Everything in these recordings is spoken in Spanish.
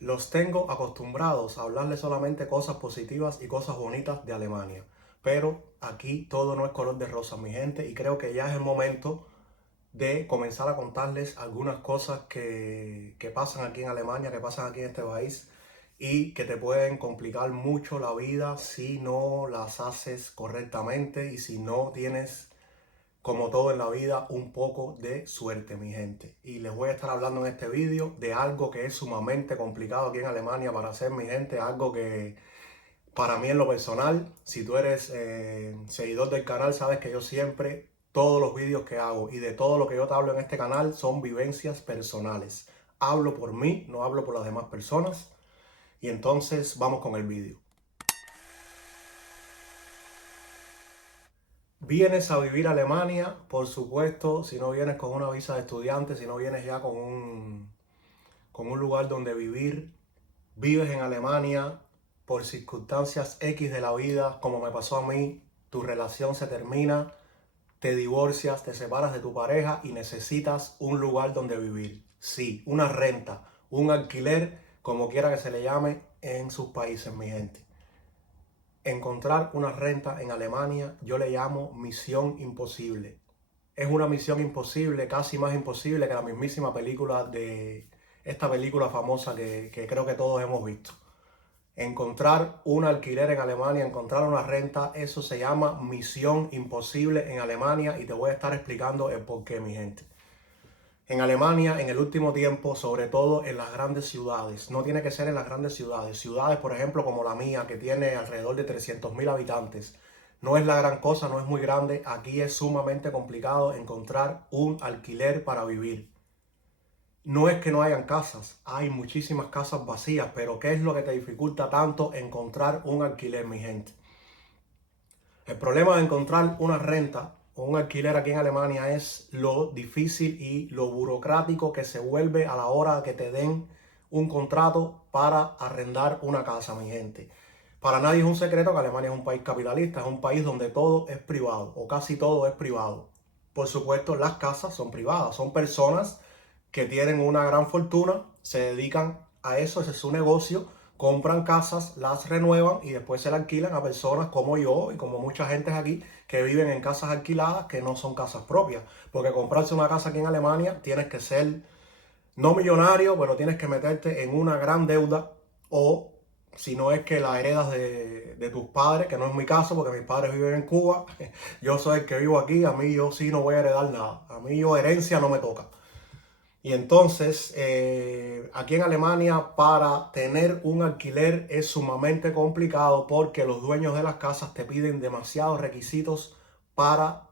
Los tengo acostumbrados a hablarles solamente cosas positivas y cosas bonitas de Alemania. Pero aquí todo no es color de rosa, mi gente, y creo que ya es el momento de comenzar a contarles algunas cosas que pasan aquí en Alemania, que pasan aquí en este país y que te pueden complicar mucho la vida si no las haces correctamente y si no tienes, como todo en la vida, un poco de suerte, mi gente. Y les voy a estar hablando en este vídeo de algo que es sumamente complicado aquí en Alemania para hacer, mi gente. Algo que para mí en lo personal, si tú eres seguidor del canal, sabes que yo siempre, todos los vídeos que hago y de todo lo que yo te hablo en este canal son vivencias personales. Hablo por mí, no hablo por las demás personas. Y entonces vamos con el vídeo. ¿Vienes a vivir a Alemania? Por supuesto, si no vienes con una visa de estudiante, si no vienes ya con un lugar donde vivir, vives en Alemania por circunstancias X de la vida, como me pasó a mí, tu relación se termina, te divorcias, te separas de tu pareja y necesitas un lugar donde vivir. Sí, una renta, un alquiler, como quiera que se le llame en sus países, mi gente. Encontrar una renta en Alemania yo le llamo misión imposible. Es una misión imposible, casi más imposible que la mismísima película de esta película famosa que creo que todos hemos visto. Encontrar un alquiler en Alemania, encontrar una renta, eso se llama misión imposible en Alemania y te voy a estar explicando el por qué, mi gente. En Alemania, en el último tiempo, sobre todo en las grandes ciudades, no tiene que ser en las grandes ciudades, ciudades por ejemplo como la mía que tiene alrededor de 300.000 habitantes, no es la gran cosa, no es muy grande, aquí es sumamente complicado encontrar un alquiler para vivir. No es que no hayan casas, hay muchísimas casas vacías, pero ¿qué es lo que te dificulta tanto encontrar un alquiler, mi gente? El problema de encontrar una renta o un alquiler aquí en Alemania es lo difícil y lo burocrático que se vuelve a la hora que te den un contrato para arrendar una casa, mi gente. Para nadie es un secreto que Alemania es un país capitalista, es un país donde todo es privado o casi todo es privado. Por supuesto, las casas son privadas, son personas que tienen una gran fortuna, se dedican a eso, ese es su negocio, compran casas, las renuevan y después se la alquilan a personas como yo y como mucha gente aquí que viven en casas alquiladas que no son casas propias. Porque comprarse una casa aquí en Alemania tienes que ser no millonario, pero tienes que meterte en una gran deuda o si no es que la heredas de tus padres, que no es mi caso porque mis padres viven en Cuba, yo soy el que vivo aquí, a mí yo sí no voy a heredar nada, a mí yo herencia no me toca. Y entonces, aquí en Alemania, para tener un alquiler es sumamente complicado porque los dueños de las casas te piden demasiados requisitos para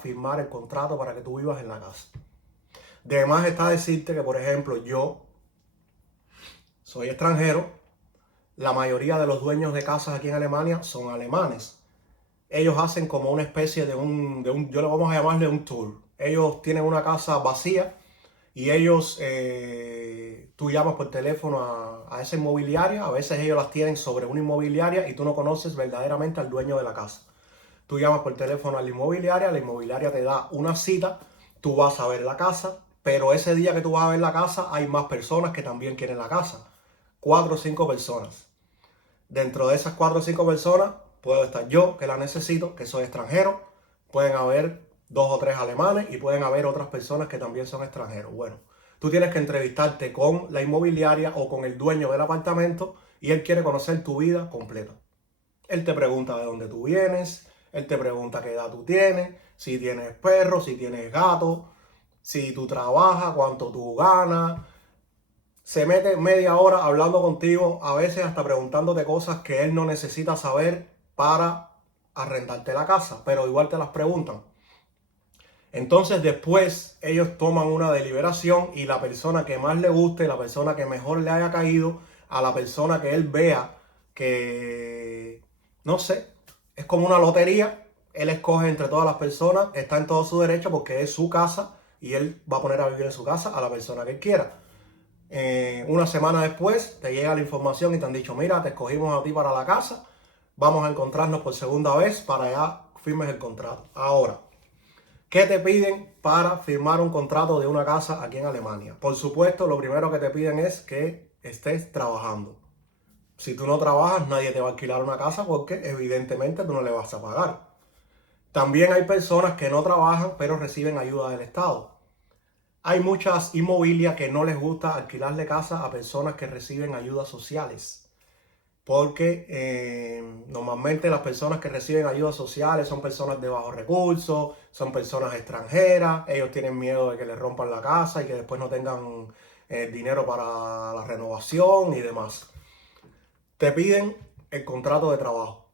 firmar el contrato para que tú vivas en la casa. De más está decirte que, por ejemplo, yo soy extranjero, la mayoría de los dueños de casas aquí en Alemania son alemanes. Ellos hacen como una especie yo le vamos a llamarle un tour. Ellos tienen una casa vacía y ellos, tú llamas por teléfono a esa inmobiliaria, a veces ellos las tienen sobre una inmobiliaria y tú no conoces verdaderamente al dueño de la casa. Tú llamas por teléfono a la inmobiliaria te da una cita, tú vas a ver la casa, pero ese día que tú vas a ver la casa hay más personas que también quieren la casa, 4 o 5 personas. Dentro de esas 4 o 5 personas puedo estar yo, que la necesito, que soy extranjero, pueden haber 2 o 3 alemanes y pueden haber otras personas que también son extranjeros. Bueno, tú tienes que entrevistarte con la inmobiliaria o con el dueño del apartamento y él quiere conocer tu vida completa. Él te pregunta de dónde tú vienes, él te pregunta qué edad tú tienes, si tienes perro, si tienes gato, si tú trabajas, cuánto tú ganas. Se mete media hora hablando contigo, a veces hasta preguntándote cosas que él no necesita saber para arrendarte la casa, pero igual te las preguntan. Entonces después ellos toman una deliberación y la persona que más le guste, la persona que mejor le haya caído, a la persona que él vea que, no sé, es como una lotería, él escoge entre todas las personas, está en todo su derecho porque es su casa y él va a poner a vivir en su casa a la persona que él quiera. Una semana después te llega la información y te han dicho, mira, te escogimos a ti para la casa, vamos a encontrarnos por segunda vez para ya firmes el contrato. Ahora, ¿Qué te piden para firmar un contrato de una casa aquí en Alemania? Por supuesto, lo primero que te piden es que estés trabajando. Si tú no trabajas, nadie te va a alquilar una casa porque evidentemente tú no le vas a pagar. También hay personas que no trabajan pero reciben ayuda del Estado. Hay muchas inmobiliarias que no les gusta alquilarle casa a personas que reciben ayudas sociales. Porque normalmente las personas que reciben ayudas sociales son personas de bajos recursos, son personas extranjeras, ellos tienen miedo de que les rompan la casa y que después no tengan dinero para la renovación y demás. Te piden el contrato de trabajo.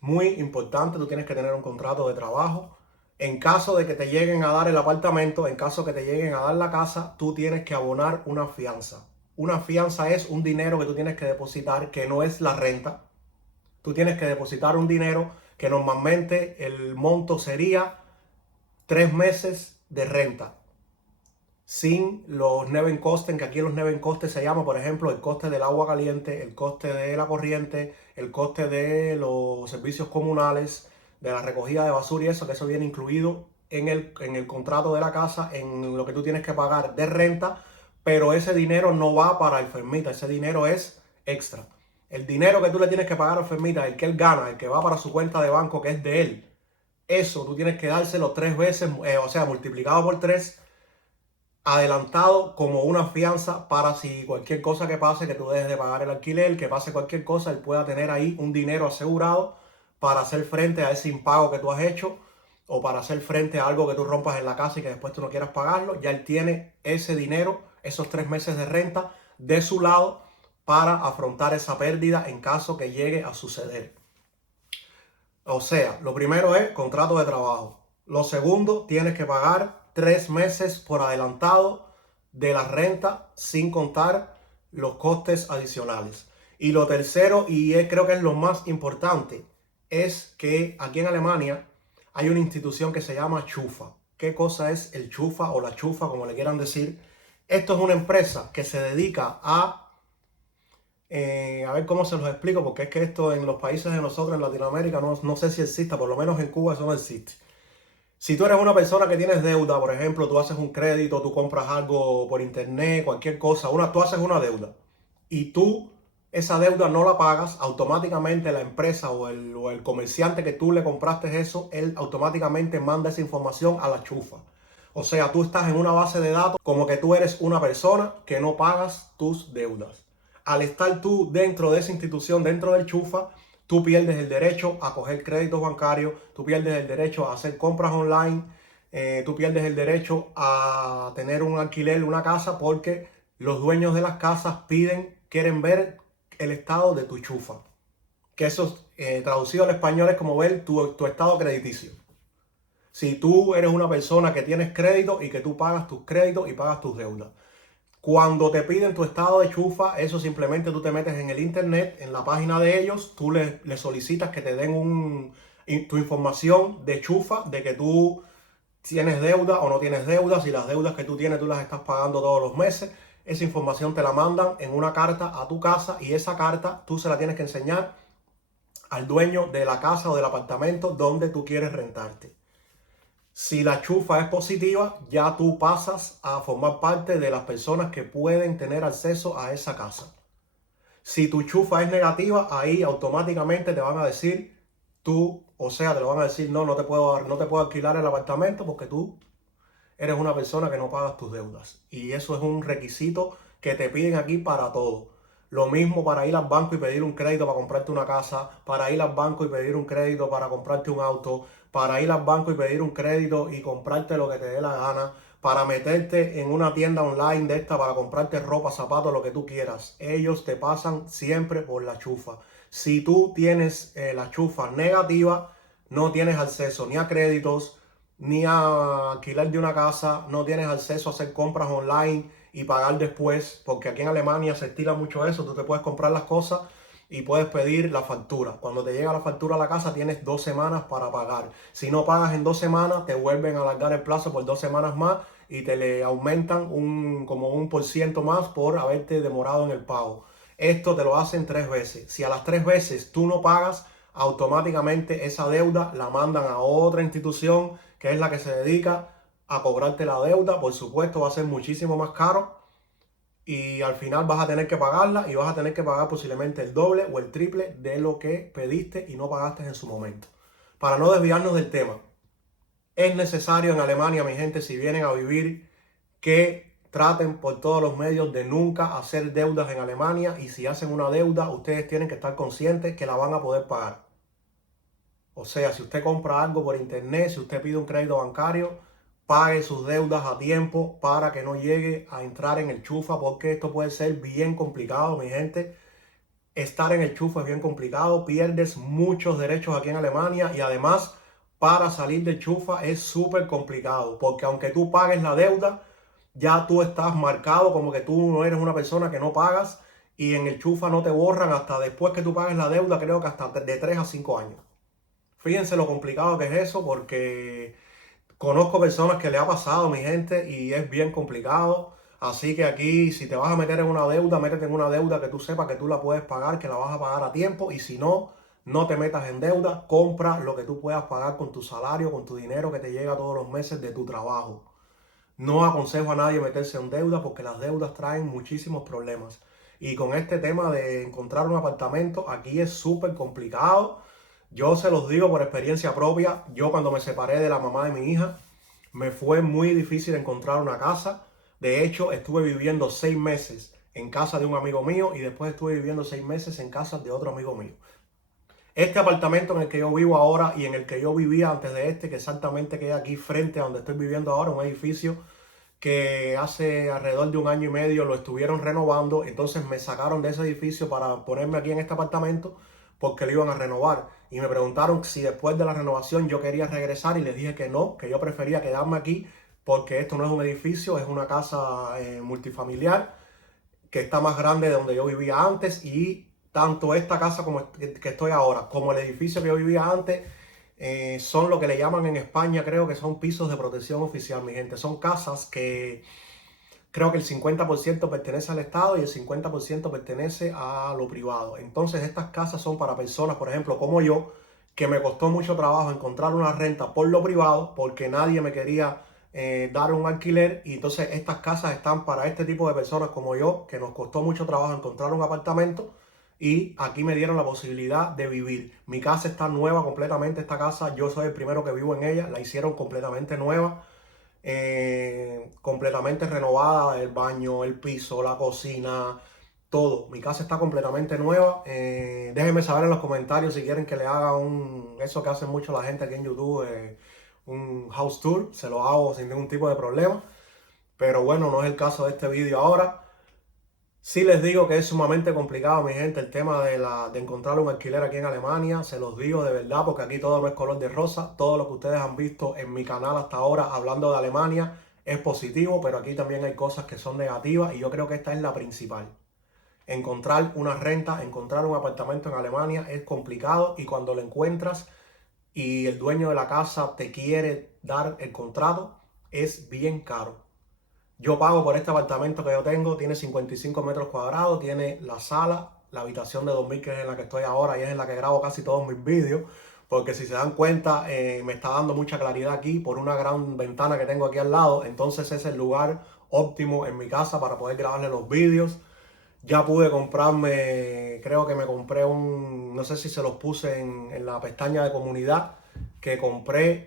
Muy importante, tú tienes que tener un contrato de trabajo. En caso de que te lleguen a dar el apartamento, en caso de que te lleguen a dar la casa, tú tienes que abonar una fianza. Una fianza es un dinero que tú tienes que depositar, que no es la renta. Tú tienes que depositar un dinero que normalmente el monto sería 3 meses de renta, sin los Nebenkosten, que aquí los Nebenkosten se llama, por ejemplo, el coste del agua caliente, el coste de la corriente, el coste de los servicios comunales, de la recogida de basura y eso, que eso viene incluido en el contrato de la casa, en lo que tú tienes que pagar de renta, pero ese dinero no va para el fermita, ese dinero es extra. El dinero que tú le tienes que pagar al fermita, el que él gana, el que va para su cuenta de banco, que es de él, eso tú tienes que dárselo 3 veces, o sea, multiplicado por 3, adelantado como una fianza para si cualquier cosa que pase, que tú dejes de pagar el alquiler, que pase cualquier cosa, él pueda tener ahí un dinero asegurado para hacer frente a ese impago que tú has hecho o para hacer frente a algo que tú rompas en la casa y que después tú no quieras pagarlo. Ya él tiene ese dinero, esos 3 meses de renta de su lado para afrontar esa pérdida en caso que llegue a suceder. O sea, lo primero es contrato de trabajo. Lo segundo, tienes que pagar 3 meses por adelantado de la renta sin contar los costes adicionales. Y lo tercero, y creo que es lo más importante, es que aquí en Alemania hay una institución que se llama Chufa. ¿Qué cosa es el Chufa o la Chufa, como le quieran decir? Esto es una empresa que se dedica a ver cómo se los explico, porque es que esto en los países de nosotros, en Latinoamérica, no sé si exista, por lo menos en Cuba eso no existe. Si tú eres una persona que tienes deuda, por ejemplo, tú haces un crédito, tú compras algo por internet, cualquier cosa, tú haces una deuda y tú esa deuda no la pagas, automáticamente la empresa o el comerciante que tú le compraste eso, él automáticamente manda esa información a la Chufa. O sea, tú estás en una base de datos como que tú eres una persona que no pagas tus deudas. Al estar tú dentro de esa institución, dentro del Chufa, tú pierdes el derecho a coger créditos bancarios, tú pierdes el derecho a hacer compras online, tú pierdes el derecho a tener un alquiler, una casa, porque los dueños de las casas quieren ver el estado de tu chufa. Que eso traducido al español es como ver tu estado crediticio. Si tú eres una persona que tienes crédito y que tú pagas tus créditos y pagas tus deudas. Cuando te piden tu estado de chufa, eso simplemente tú te metes en el internet, en la página de ellos, tú le solicitas que te den tu información de chufa, de que tú tienes deuda o no tienes deuda, si las deudas que tú tienes tú las estás pagando todos los meses. Esa información te la mandan en una carta a tu casa y esa carta tú se la tienes que enseñar al dueño de la casa o del apartamento donde tú quieres rentarte. Si la chufa es positiva, ya tú pasas a formar parte de las personas que pueden tener acceso a esa casa. Si tu chufa es negativa, ahí automáticamente te van a decir te lo van a decir, no te puedo alquilar el apartamento porque tú eres una persona que no pagas tus deudas. Y eso es un requisito que te piden aquí para todo. Lo mismo para ir al banco y pedir un crédito para comprarte una casa, para ir al banco y pedir un crédito para comprarte un auto, para ir al banco y pedir un crédito y comprarte lo que te dé la gana, para meterte en una tienda online de esta para comprarte ropa, zapatos, lo que tú quieras. Ellos te pasan siempre por la chufa. Si tú tienes la chufa negativa, no tienes acceso ni a créditos, ni a alquiler de una casa, no tienes acceso a hacer compras online y pagar después, porque aquí en Alemania se estila mucho eso, tú te puedes comprar las cosas y puedes pedir la factura. Cuando te llega la factura a la casa tienes 2 semanas para pagar. Si no pagas en 2 semanas, te vuelven a alargar el plazo por 2 semanas más y te le aumentan como un por ciento más por haberte demorado en el pago. Esto te lo hacen 3 veces. Si a las 3 veces tú no pagas, automáticamente esa deuda la mandan a otra institución que es la que se dedica a cobrarte la deuda. Por supuesto, va a ser muchísimo más caro y al final vas a tener que pagarla y vas a tener que pagar posiblemente el doble o el triple de lo que pediste y no pagaste en su momento. Para no desviarnos del tema, es necesario en Alemania, mi gente, si vienen a vivir, que traten por todos los medios de nunca hacer deudas en Alemania, y si hacen una deuda, ustedes tienen que estar conscientes que la van a poder pagar. O sea, si usted compra algo por internet, si usted pide un crédito bancario, pague sus deudas a tiempo para que no llegue a entrar en el chufa, porque esto puede ser bien complicado, mi gente. Estar en el chufa es bien complicado, pierdes muchos derechos aquí en Alemania y además para salir del chufa es súper complicado, porque aunque tú pagues la deuda, ya tú estás marcado como que tú no eres una persona que no pagas, y en el chufa no te borran hasta después que tú pagues la deuda, creo que hasta de 3 a 5 años. Fíjense lo complicado que es eso, porque conozco personas que le ha pasado, mi gente, y es bien complicado. Así que aquí, si te vas a meter en una deuda, métete en una deuda que tú sepas que tú la puedes pagar, que la vas a pagar a tiempo. Y si no, no te metas en deuda. Compra lo que tú puedas pagar con tu salario, con tu dinero que te llega todos los meses de tu trabajo. No aconsejo a nadie meterse en deuda porque las deudas traen muchísimos problemas. Y con este tema de encontrar un apartamento, aquí es súper complicado. Yo se los digo por experiencia propia. Yo cuando me separé de la mamá de mi hija, me fue muy difícil encontrar una casa. De hecho, estuve viviendo 6 meses en casa de un amigo mío y después estuve viviendo 6 meses en casa de otro amigo mío. Este apartamento en el que yo vivo ahora y en el que yo vivía antes de este, que exactamente queda aquí frente a donde estoy viviendo ahora, un edificio que hace alrededor de 1 año y medio lo estuvieron renovando, entonces me sacaron de ese edificio para ponerme aquí en este apartamento porque lo iban a renovar. Y me preguntaron si después de la renovación yo quería regresar y les dije que no, que yo prefería quedarme aquí porque esto no es un edificio, es una casa multifamiliar que está más grande de donde yo vivía antes, y tanto esta casa como que estoy ahora, como el edificio que yo vivía antes, son lo que le llaman en España, creo que son pisos de protección oficial, mi gente. Son casas que creo que el 50% pertenece al Estado y el 50% pertenece a lo privado. Entonces estas casas son para personas, por ejemplo, como yo, que me costó mucho trabajo encontrar una renta por lo privado porque nadie me quería dar un alquiler, y entonces estas casas están para este tipo de personas como yo, que nos costó mucho trabajo encontrar un apartamento, y aquí me dieron la posibilidad de vivir. Mi casa está nueva completamente, esta casa yo soy el primero que vivo en ella, la hicieron completamente nueva, completamente renovada, el baño, el piso, la cocina, todo. Mi casa está completamente nueva. Déjenme saber en los comentarios si quieren que le haga eso que hace mucho la gente aquí en YouTube, un house tour. Se lo hago sin ningún tipo de problema. Pero bueno, no es el caso de este vídeo ahora. Sí les digo que es sumamente complicado, mi gente, el tema de encontrar un alquiler aquí en Alemania. Se los digo de verdad, porque aquí todo no es color de rosa. Todo lo que ustedes han visto en mi canal hasta ahora hablando de Alemania es positivo, pero aquí también hay cosas que son negativas, y yo creo que esta es la principal. Encontrar una renta, encontrar un apartamento en Alemania es complicado, y cuando lo encuentras y el dueño de la casa te quiere dar el contrato, es bien caro. Yo pago por este apartamento que yo tengo, tiene 55 metros cuadrados, tiene la sala, la habitación de dormir, que es en la que estoy ahora y es en la que grabo casi todos mis vídeos, porque si se dan cuenta, me está dando mucha claridad aquí por una gran ventana que tengo aquí al lado. Entonces es el lugar óptimo en mi casa para poder grabarle los vídeos. Ya pude comprarme, creo que me compré no sé si se los puse en la pestaña de comunidad, que compré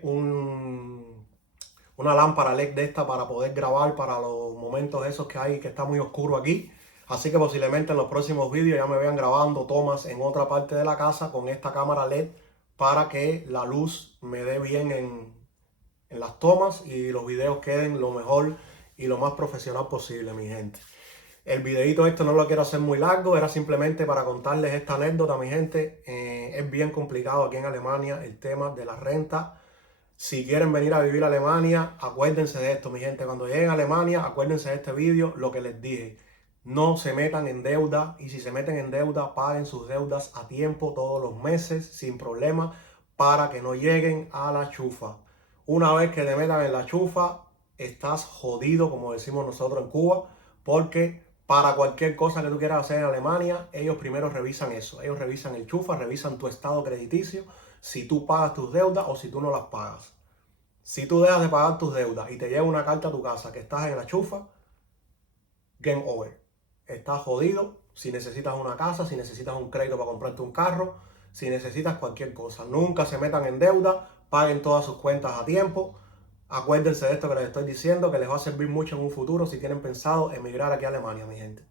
una lámpara LED de esta para poder grabar para los momentos esos que hay, que está muy oscuro aquí. Así que posiblemente en los próximos vídeos ya me vean grabando tomas en otra parte de la casa con esta cámara LED para que la luz me dé bien en las tomas y los videos queden lo mejor y lo más profesional posible, mi gente. El videito no lo quiero hacer muy largo, era simplemente para contarles esta anécdota, mi gente. Es bien complicado aquí en Alemania el tema de la renta. Si quieren venir a vivir a Alemania, acuérdense de esto, mi gente. Cuando lleguen a Alemania, acuérdense de este vídeo, lo que les dije. No se metan en deuda, y si se meten en deuda, paguen sus deudas a tiempo todos los meses, sin problema, para que no lleguen a la chufa. Una vez que te metan en la chufa, estás jodido, como decimos nosotros en Cuba, porque para cualquier cosa que tú quieras hacer en Alemania, ellos primero revisan eso. Ellos revisan el chufa, revisan tu estado crediticio, si tú pagas tus deudas o si tú no las pagas. Si tú dejas de pagar tus deudas y te llega una carta a tu casa que estás en la chufa, game over. Estás jodido si necesitas una casa, si necesitas un crédito para comprarte un carro, si necesitas cualquier cosa. Nunca se metan en deuda, paguen todas sus cuentas a tiempo. Acuérdense de esto que les estoy diciendo, que les va a servir mucho en un futuro si tienen pensado emigrar aquí a Alemania, mi gente.